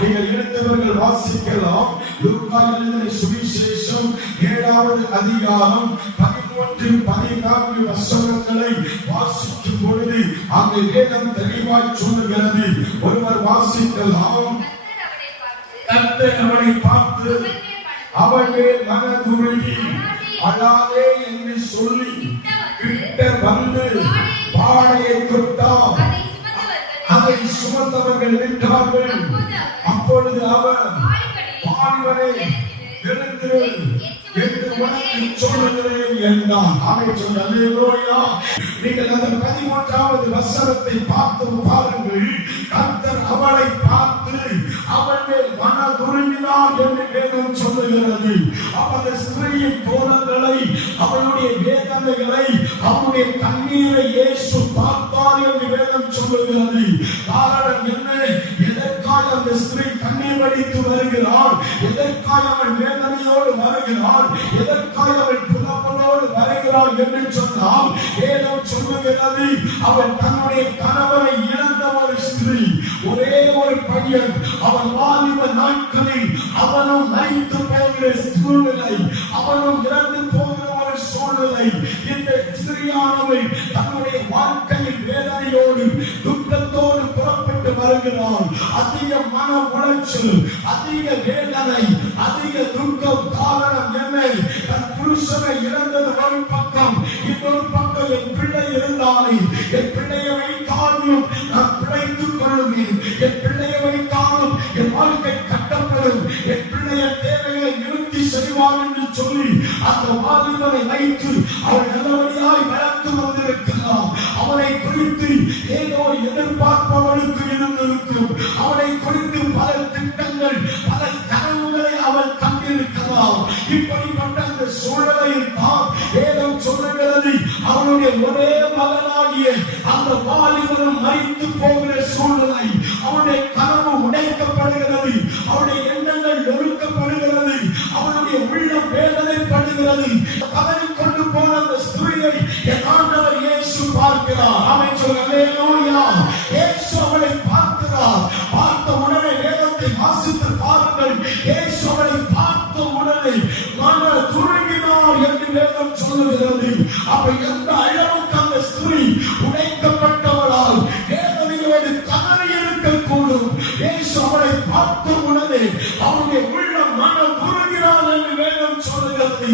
நீங்கள் எடுத்தவர்கள் வாசிக்கலாம். லூக்கா எழுதின சுவிசேஷம் 7வது அதிகாரம் 13-14 வசனங்களை வாசிக்கும் பொழுது அங்கு வேதம் தெளிவாய் சொல்லுகிறது. ஒருவர் வாசிக்கலாம். கர்த்தர் அவனை பார்த்து அவன் மேல் மனதுருகி அழாதே என்று சொல்லி கிட்ட வந்து பாடையை தொட்டார். அதை சுமந்தவர்கள் நின்றார்கள். அப்பொழுது அவர் வாலிபனே எழுந்திரு என்று உனக்கு சொல்லுகிறேன் என்றான். ஆமென். அல்லேலூயா. நீங்கள் அந்த 13வது வசனத்தை பார்த்து பாருங்கள். கர்த்தர் அவளை பார்த்து அவள் மேல் மனதுருகினார் என்று வேதம் சொல்லுகிறது. அந்த ஸ்திரீயின் கோலங்களை, அவளுடைய வேதனைகளை, அவளுடைய கண்ணீரை இயேசு பார்த்தார் என்று வேதம் சொல்லுகிறது. காரணம் என்ன? எதற்காக அந்த ஸ்திரீ கண்ணீர் வடித்து வருகிறாள்? எதற்காக அவள் வேதனையோடு வருகிறாள்? எதற்காக அவள் புலப்பலோடு வருகிறாள் என்று சொன்னால் வேதம் சொல்லுகிறது, அவள் தன்னுடைய கணவரை இழந்த ஒரு ஸ்திரீ, ஒரே ஒரு பையன், அவன் வாலிப நாட்களில் அவனும் மரித்து போகிற சூழ்நிலை, அவனும் இறந்து போகிற ஒரு சூழ்நிலை. இந்த ஸ்திரீயானவள் தன்னுடைய வாழ்க்கையில் வேதனையோடு துக்கத்தோடு புறப்பட்டு வருகிறாள். அதிக மன உளைச்சல், அதிக வேதனை, அதிக துக்கம். காரணம் என்ன? தன் புருஷனை இழந்தது ஒரு பக்கம், இன்னொரு பக்கம் என் பிள்ளை இருந்தாலே, என் பிள்ளையை வைத்தாலும் நான் பிழைத்துக் கொள்ளுவேன், என் பிள்ளையை வைத்தாலும் என் வாழ்க்கை கட்டப்படும், என் பிள்ளைய தேவைகளை நிறுத்தி செய்வார் என்று சொல்லி அந்த வாலிபனை வைத்து அவள் நல்லபடியாய் வளர்த்து வந்திருக்கிறார். அவனை குறித்து ஏதோ எதிர்பார்ப்பவளுக்கு இருந்திருக்கும். அவனை குறித்து பல திட்டங்கள், பல கனவுகளை அவள் கண்டிருக்கிறார். இப்படிப்பட்ட அந்த சூழ்நிலையில் தான் வேதம் சொல்லுகிறது, அவனுடைய ஒரே மகனாகிய அந்த வாலிபனும் மரித்து போகிற சூழ்நிலை. அவனுடைய கனவு உடைக்கப்படுகிறது, அவனுடைய எண்ணங்கள் நொறுக்கப்படுகிறது, அவனுடைய உள்ளம் வேதனைப்படுகிறது. கதறி கொண்டு போன அந்த ஸ்திரீயை என் ஆண்டவர் இயேசு பார்க்கிறார். ஆமென். அல்லேலூயா. இயேசு அவளை பார்க்கிறார். பார்த்த உடனே வேதத்தை வாசித்து பாருங்கள். இயேசு அவளை பார்த்த உடனே மனம் துருங்கினார் என்று வேதம் சொல்லுகிறது. அப்ப எந்த அளவுக்கு அந்த ஸ்திரீ உடைக்கப்பட்டவளால் வேதனையோடு கதறி இருக்கக்கூடும். இயேசு அவளை பார்த்த உடனே அவருடைய உள்ளம் மனம் துருங்கினார் என்று வேதம் சொல்லுகிறது.